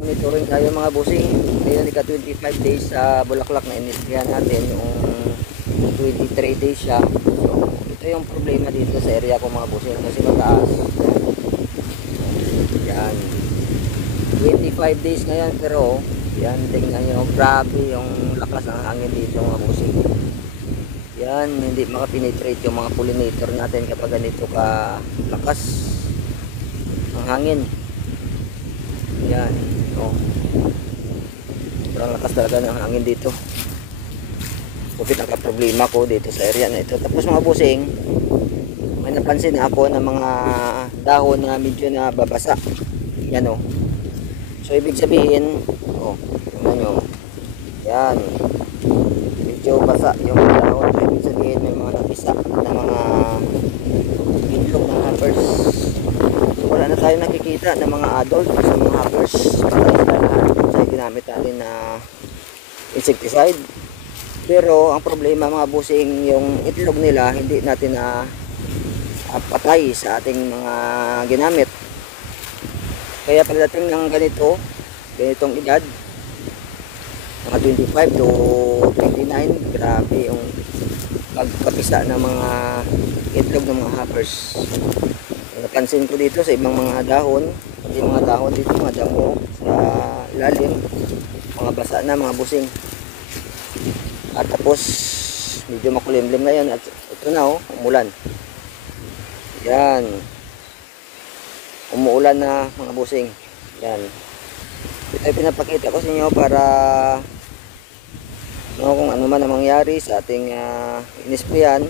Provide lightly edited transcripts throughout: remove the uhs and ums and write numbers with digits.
Monitoring tayo mga bossing. Ngayon ika 25 days sa bulaklak na inisprihan natin. Yung 23 days siya. So ito yung problema dito sa area ko mga bossing kasi mataas. Yan. 25 days ngayon pero yan, tingnan nyo, grabe yung lakas ng hangin dito mga bossing. Yan, hindi makapenetrate yung mga pollinator natin kapag ganito ka lakas ang hangin. Yan, oh. Sobrang lakas talaga ng hangin dito. Bukit ang problema ko dito sa area na ito. Tapos mga bossing, may napansin ako ng mga dahon na medyo na babasa. Yan oh. So ibig sabihin, oh, tingnan nyo. Yan. Medyo basa yung dahon. So ibig sabihin may mga napisa na mga itlog ng hoppers. So wala na tayo nakikita ng mga adult sa mga hoppers. Patay sila lahat sa ginamit natin na insecticide. Pero ang problema mga bossing, yung itlog nila hindi natin na patay sa ating mga ginamit. Kaya pagdating ng ganitong edad, mga 25 to 29, grabe yung pagkapisa ng mga itlog ng mga hoppers. Napansin ko dito sa ibang mga dahon, pati mga dahon dito, mga damo sa ilalim, mga basa na mga busing. At tapos, medyo makulimlim ngayon at ito na oh, umulan. Yan. Umuulan na mga busing. Yan. Ito ay pinapakita ko sa inyo para kung ano man ang mangyari sa ating inisprayan,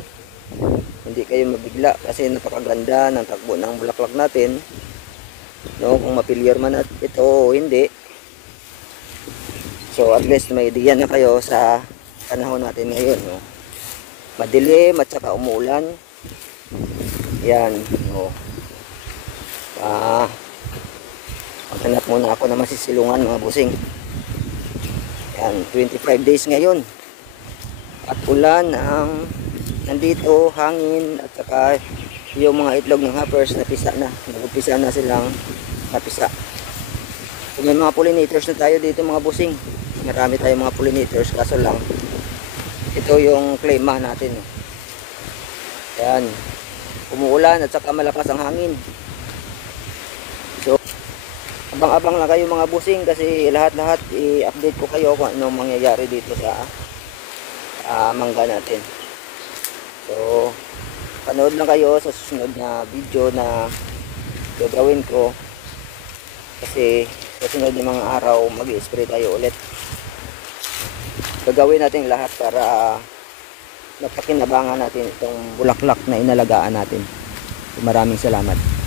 hindi kayo mabigla kasi napakaganda ng takbo ng bulaklak natin. Kung mapilier man at ito o hindi. So at least may idea na kayo sa panahon natin ngayon. Madilim at saka umuulan. Yan. Maghanap muna ako na masisilungan mga busing. Yan, 25 days ngayon. At ulan ang nandito, hangin at saka yung mga itlog ng hoppers napisa na. Nagupisa na silang napisa. So, may mga pollinators na tayo dito mga busing. Marami tayong mga pollinators kaso lang ito yung klima natin. Yan. Umuulan at saka malakas ang hangin. So abang-abang lang kayo mga busing kasi lahat-lahat i-update ko kayo kung anong mangyayari dito sa mangga natin. So panood lang kayo sa susunod na video na gagawin ko kasi sa sunod na mga araw mag-i-spray tayo ulit. Gagawin natin lahat para napakinabangan natin itong bulaklak na inalagaan natin. Maraming salamat.